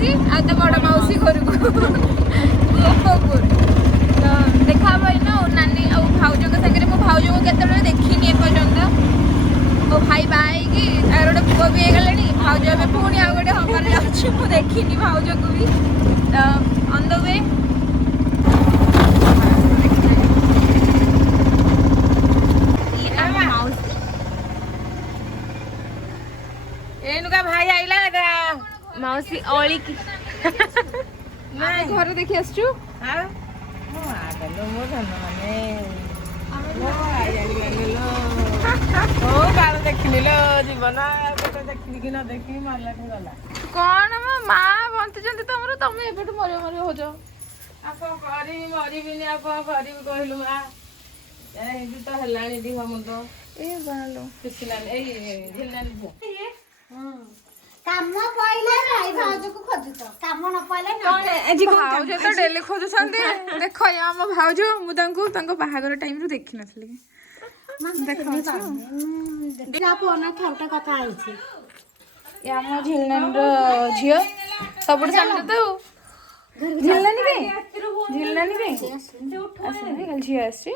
माउसी आ तो बड़ माउसी घर को गोपपुर तो देखा ना नानी आ भाउज सागर मो भाउज को केतले देखनी एपर्यंत मो भाई बाई कि गोटे पुओ भी होगले भाउज ए पुणी आ गए हमारे जाऊँ मुझे देखनी भाउज को भी तो ऑन द वे भाई आइला माउसी अली की घर देखी आसचु देखनी लो जीवन देखनी कि न देखी मारला गला कौन मो माँ बंचुंट तुम तुम एपटू मर मर हो जाओ मरबिनी कहलु माँ तो हेलाणी दिह मुंड ए बालो काम पइले भाई भाउज को खोजुत काम न पइले भाउज तो डेली खोजुछंती देखो या हम भाउज मु तांको तांको बाहागर टाइम रो देखि नथली देखो देखा फोन ठौटा कथा आइछि या हम झिलनान रो झियो सबुड सामने तो झिलनानी रे असली कल झियो आसी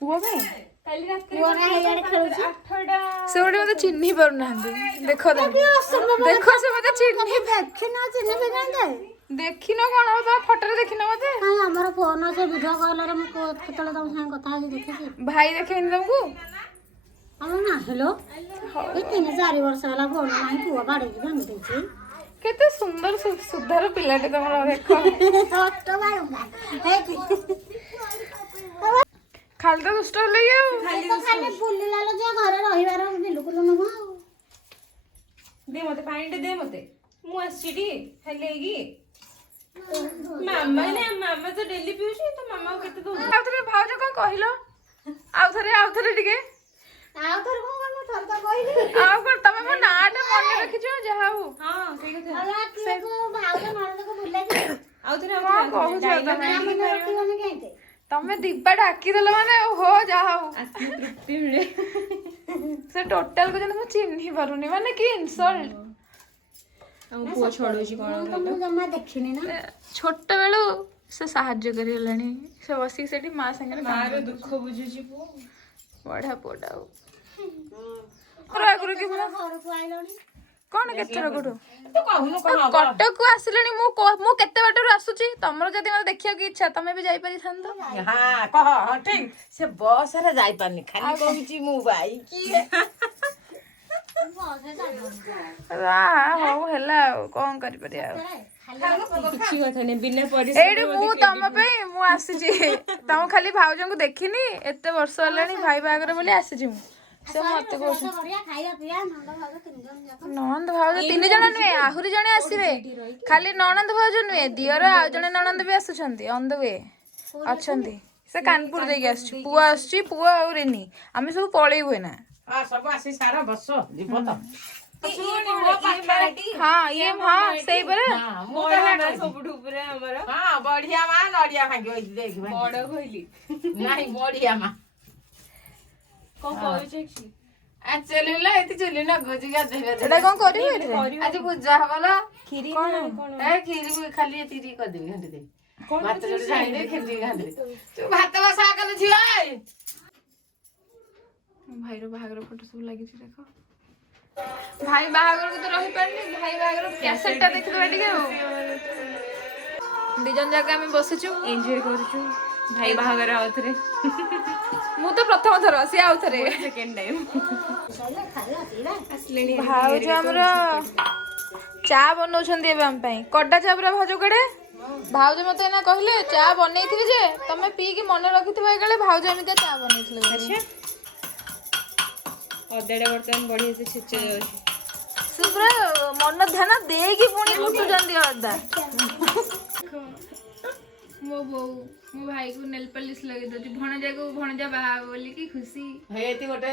पुओ भाई काली रात पुओ रे हेयाडे खेलुछि से ओडे मते चिन्ही पर नांदे देखो देखो से मते चिन्ही देखि न चिन्ह बेगंदे देखि न कोन हो तो फोटो रे देखि न मते हां हमर फोन से वीडियो कॉल रे मु केतले तम संग कथा हे देखि भाई देखेन तुमको हम ना हेलो ए 3-4 वर्ष वाला फोन नाही पुओ बाडे की भांग देछि केते सुंदर सुधर पिलाटे तमरा देखो तो बाडूंगा हे खाली तो दुष्ट ले खाली बुलिला लो जे घरे रहिबार बिलकुल न हो दे मते पानी दे मते मु आसीडी हेलेगी मामा तो डेली पिउछि तो मामा को केते दो आउथरे भाउज कोन कहिलो आउथरे टिके आउ थर को थर तो कहिली आउ कर तमे मो नाटा मन रखिछो जहा हो हां सही कथा अला के को भाउज नरद को बुले आउथरे कहू छ नाम रखिबने केते तमे दिब्बा डाकी देलो माने हो जहा हो आत्म तृप्ति मिले से टोटल को जने मु चिन्ही पारुनी माने की इंसल्ट हम पुओ छोड़ोछि कोन तो मु जम्मा देखिनी ना छोट बेलू से साहाଯ୍य करी लानी से बसी सेठी मां संगे मार दुख बुझुछि पुओ बढा पोडा पुरा गुरु की घर को आइलोनी कोन केतर गुडू तो कहनु कह कटक को आसिलेनी मु केते बाटरू आसुची तमरो जदी मला देखिया की इच्छा तमे भी जाई पारी थांतो हां कह ठीक से बस रे जाई पानी खाली कहूची मु भाई की हो हेला कोन करि परिया किछि कथा नै बिना परिस एडी मु तम पे मु आसीची तम खाली भाउजन को देखिनी एते वर्ष हलानी भाई बागर बोली आसीची मु से मते को खाइया पिया ननंद भाउज 3 जण नुए आहुरी जणे आसीबे खाली ननंद भाउज नुए दियर आ जणे ननंद भी आसुछंती ऑन द वे अछंती से कानपुर देके आछी पुआ आ रेनी आमे सब पळेई होय ना हां सब आसी सारा बस जीव तो हाँ ये हाँ सही बरे सबुठ ऊपर हमर हां बढ़िया मां नडिया भांगी होई देख बड़ होइली नाही बढ़िया मां को कहै छै आ चलिला एति चलिना गोजिगा देबे एटा कोन करिवे रे आज पूजा हबला खीरी कोन ए खीरी खाली एति कर देबी हंडी दे भात जोड़ी जाई दे खीरी गांदे तू भात बसा कल छियै भाई रो बाहागर फोटो सब लागि छी देखो भाई बाहागर को तो रही पारनी भाई बाहागर कैसेटटा देखि दबा टिके दिजन जगह में बसिछु एन्जॉय करछु भाई बाहागर आउथरे मु तो प्रथम थर आसी आउथरे सेकंड टाइम असलेनी भाउज हमरा चा बनौछंदी एबे हम पई कड्डा चा पूरा भाउज कड़े भाउज मते ना कहले चा बनैथिबे जे तमे पी के मन रखिथिबे गले भाउज एमिते चा बनैथिले अच्छा अदेडे बर्तन बढ़िया से छिचे जाउछि सुब्रा मन ध्यान देगी पुणी फुटु जंदी अदा मो बो मो भाई को नेल पॉलिश लगे दो भणजा को भणजा बाहा बोली की खुशी हेति गोटे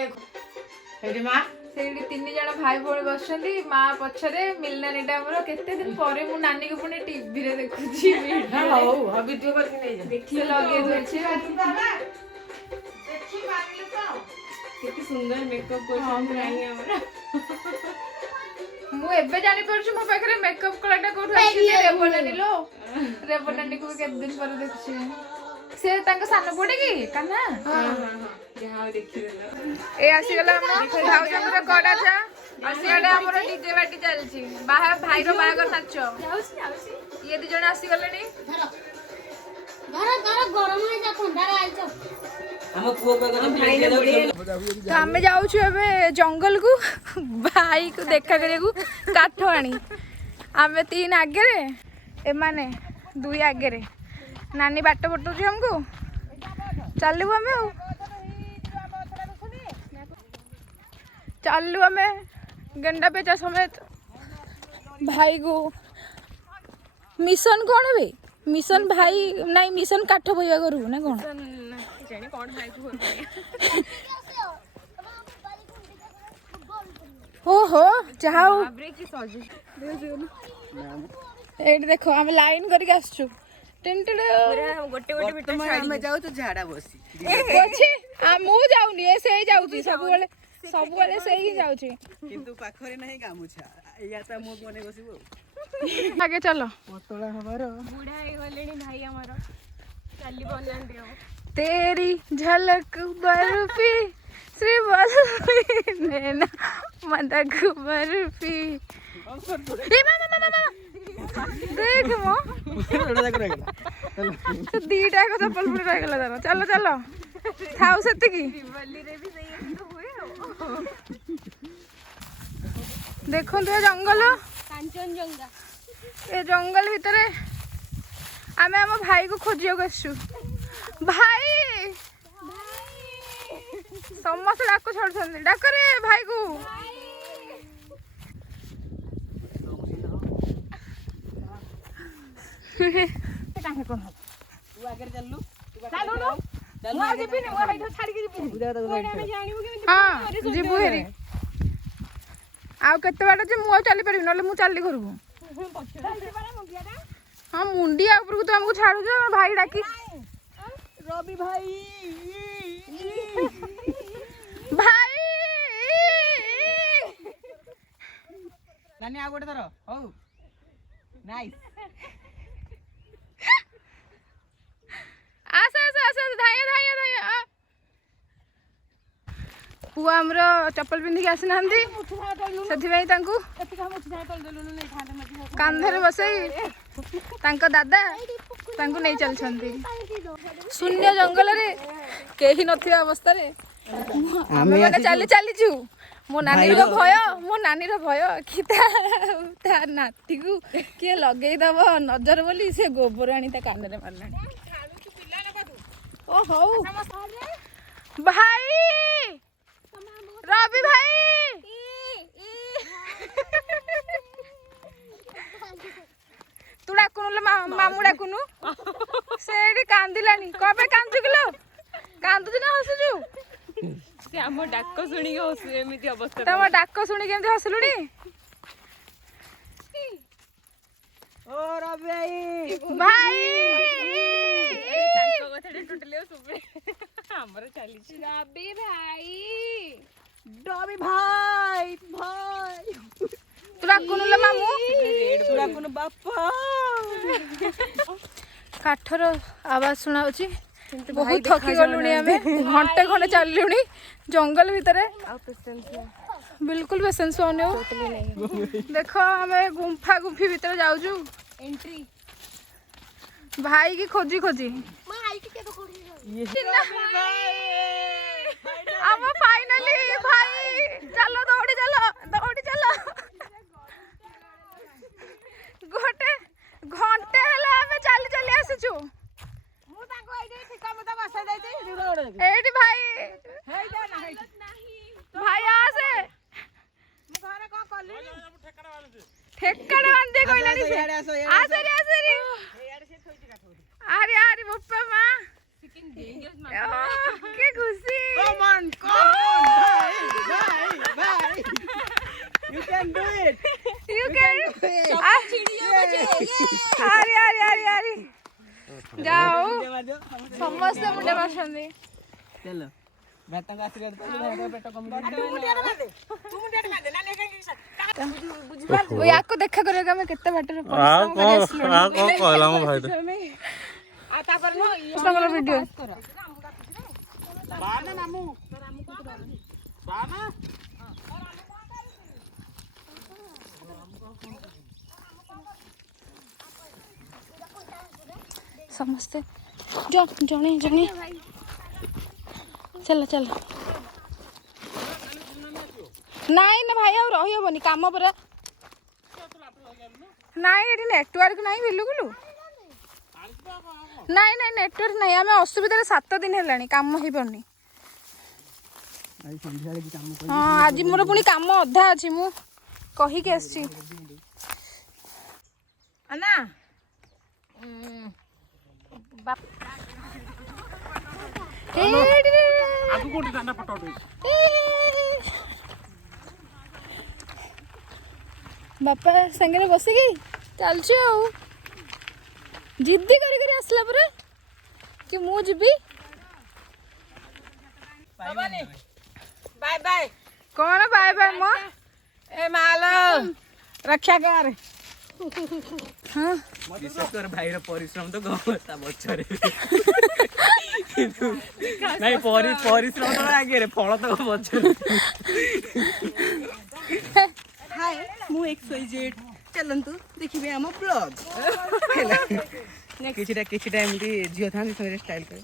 हेति मां सेठी 3 जण भाई भोणी बसछंती मां पछरे मिलनानीटा हमर केते दिन परे मु नानी को पुणी टीवी रे देखुची हां हो वीडियो करके नै देखि लगे दोछि देखि मारले तो कितनी सुंदर मेकअप करछन रानी हमरा ମୁଁ ଏବେ ଜାଣିପାରୁଛି ମୋ ପାଖରେ ମେକଅପ୍ କଳାଟା କୋଉଠୁ ଆସିଛି। ରେବନାନୀ ଲୋ, ରେବନାନୀକୁ କେତେ ଦିନ ପରେ ଦେଖୁଛି। ସେ ତାଙ୍କ ସାନ ପୁଅଟେ କି କାହ୍ନା? ଏ ଆସିଗଲା ଆମ ଭାଉଜଙ୍କର କଡା ଚା। ଆଉ ସିଆଡେ ଆମର ଡିଜେ ପାର୍ଟି ଚାଲିଛି। ଭାଇର ବାହାଘର ନାଚ। ଇଏ 2 ଜଣ ଆସିଗଲେଣି। ତ ଆମେ ଯାଉଛୁ ଏବେ ଜଙ୍ଗଲକୁ ଭାଇକୁ ଦେଖା କରିବାକୁ କାଠ ଆଣି। ଆମେ 3 ଆଗରେ, ଏମାନେ 2 ଆଗରେ। ନାନୀ ବାଟ ବଟଉଛି ଆମକୁ, ଚାଲିବୁ ଆମେ ଆଉ। ଚାଲୁ ଆମେ ଗେଣ୍ଡା ପେଚା ସमेत। ଭାଇ को मिशन कौन है? मिशन भाई नहीं, मिशन काठ बोइबा करू ना कौन? ओहो जाओ एट देखो हम लाइन करके आसछु। गोटे गोटे जाऊ तो झाड़ा बसी मु जाऊनी ए से जाउची सब बेले से ही जाउची किंतु पाखरे नहीं गामुछा या त मु कोने बसिबो आगे चलो पतला हमारो बुढ़ा हे गलेनी भाई हमारो चली बोलंडी हो तेरी झलक बर्फी श्री बर्फी नैना मदक बर्फी ए मामा देख मो दीटा को चप्पल पुरे रह गेला दाना। चलो चलो थाउ सेति की दिवाली रे भी सही तो हुए देखो तो जंगल कांचनजंगा ए जंगल भितरे आमे हम भाई को खोजियो गसु। भाई समस्त डाको छोड़ छन डाको रे भाई को काहे कोन तू आगे चललू चलो नो मु आज भी नहीं मु हाइठो छाड़ी के जीबू कोडा जानिबू के हां जीबू हेरी आ केते बाटा जे मु चली परबी नले मु चली करबू हां मुंडिया ऊपर को तो हमको छाड़ू जो भाई डाकी रवि भाई भाई नानी आ गोटे धर हो नाइस आस आस आस धाया धाया धाया पुआ हमरो चप्पल पिंधी के आसी नांदी सेथि भाई तांकू कांधरे बसई तांको दादा तांकू नहीं चल छंती शून्य जंगल रे केही नथिया अवस्था रे हमें माने चाली चाली छु मो नानी रो भय कि ता नाती को के लगेई दब नजर बोली से गोबर आनी ता कांधरे मारलानी ओ हो भाई रवि भाई तू डाकुनु मामू डाकुनु सेडी कांदिलानी कबे कांदुकिलो कांदुछ ना हसुजु से हम डाक सुनी के हसु एमिति अवस्था तम डाक सुनी केमति हसलुनी ओ रवि भाई तांको कथडे टुटले सुबे हमर चाली रवि भाई तुरा कोनुला मामू तुरा कोनु बापा काठर आवाज सुनाउची बहुत थकी गलुनी हमें घंटे घंटे चललुनी जंगल भितरे बिल्कुल पेशेंस होने देखो हमें गुंफा गुंफी भीतर जाऊजु एंट्री भाई की खोजी खोजी हम फाइनली भाई चलो दौड़ी चलो गोटे घंटे हला हमें चली चली आसीचु मु ताको आइदे ठिका मता बसा जाई एठी भाई भाई आसे मु घरे को कली ठेकड़ा बांध दे कोइलानी से आसे रे अरे बप्पा मां चिकन डेंजरस मां के खुशी कम ऑन भाई you can do it अरे जाओ समस्त मुंडे मारछंदी चलो बेटा का आशीर्वाद पेट कम तू मुंडिया मार दे नानी के याको देखा करेगा मैं कितना बाटर कहला मो भाई वीडियो समस्ते जने जने चल चल नाई ना भाई रही हेनी कम पर नाई ये नेटवर्क नाई बिल्कुल नाई नाई नेटवर्क नाई आम असुविधा 7 दिन है कम हो पारनी हाँ आज मोर पुणी कम अधा अच्छी मु कहीकि आसची ना बापा संगे बसिकी चलछु जिद्दी करी आसला पूरा कि मु जीबी बाय बाय कौन बाय बाय मो ए मालो रक्षा कर हाँ विशेषकर भाई परिश्रम तो गमता बच्चरे नहीं परिश्रम तो आगे रे फल तो बच्चरे हाय मु XYZ चलंतु देखिबे हम ब्लॉग किछटा एमती झियो थानी संगे स्टाइल करे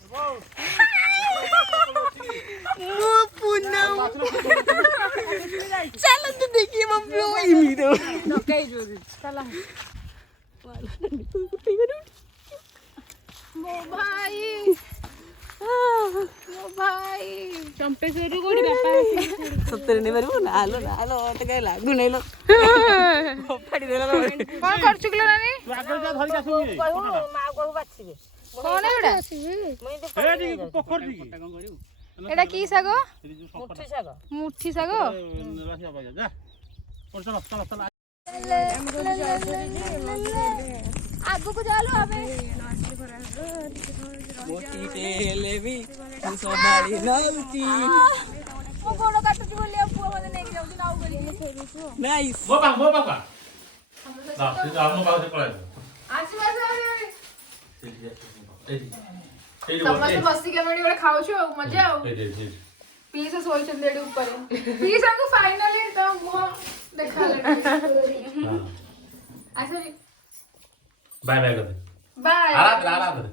मु पुनम चलंतु देखिए हम ब्लॉग इमीरो नकाई जोरी चला मो भाई चंपेश्वर कोडी बापा सत्तर ने मारू नालो नालो तो काय लागू नहीं लो फाड़ी देला कौन कर चुकलो नानी आगर जा धरि कासु माँ को बाछिबे कौन है एडा ए पोखर दी एडा की सागो मुठी साग रहिया बाजा जा चल चल चल आगो को जालो हमें मोटी टेलेबी सोनाली नलती मो गोड़ो काटुची बोली अब पुआ मने नेकी जाउची नाउ करी नाइस मो पापा ना से आपनो पास से पळाय आसी आसी ए समस्त बसी के मेडी गोटे खाउछु मजा आउ ए पीस सोई चंदेडी ऊपर पीस को फाइनली तो मुह देखा ले आसी बाय बाय कर बाय आरा कर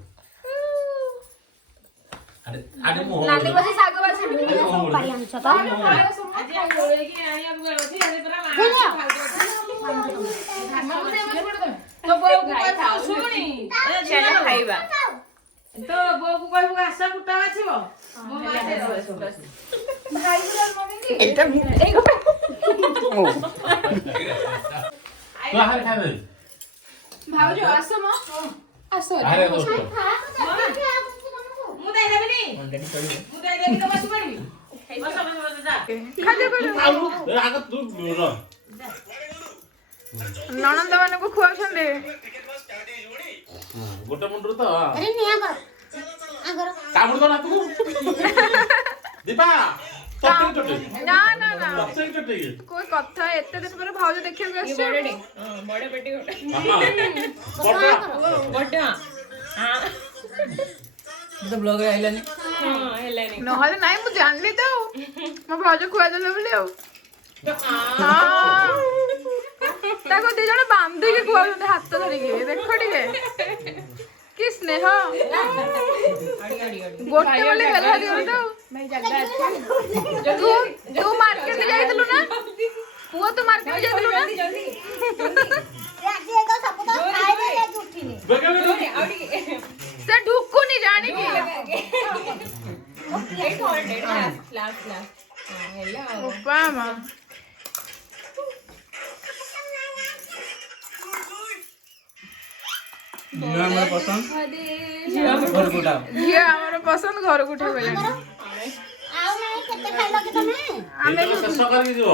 अरे मो नानी बसी साग बासी पारी आनु छ त आज हम गोळे की आया गलती अरे पूरा तो बो को सुनी चल खाइबा तो बो को कहबो आशा कुटा आछिबो मो माते बस भाई चल मम्मी की एटा तो हारे खाबे भाउजो आसो म आसो अरे दोस्त मु दे देबनी मु दे देबी तो बस पड़बी बस जा खाजो करो आगे तू र ननंद माने को खुआछन गोटे मुंडर तो अरे निया कर आगर कामुड़ तो ना तू दीपा तते टटे ना ना ना तते टटे कोई कथा एते दिन पर भाउजो देखियो आछो बड़े बेटी गोटे बड़ा हां तो ब्लॉग आइलानी हां हेलानी नहले नाइ मु जानली तो मो भाउजो खुआ देले बोली आउ ताको दे जण बांधी के खुआ हाथ धरि के देखो टिके कि स्नेह गोटे बोले बेला दियो तो तू मार्केट जाइतलु ना पुओ तो मार्केट जाइतलु ना से ढुकुनी जानी की ओपा मा हमारा पसंद ये हमारा पसंद घर को उठा आउ नाही केते खाइलो के तमे आमे शेष कर दियो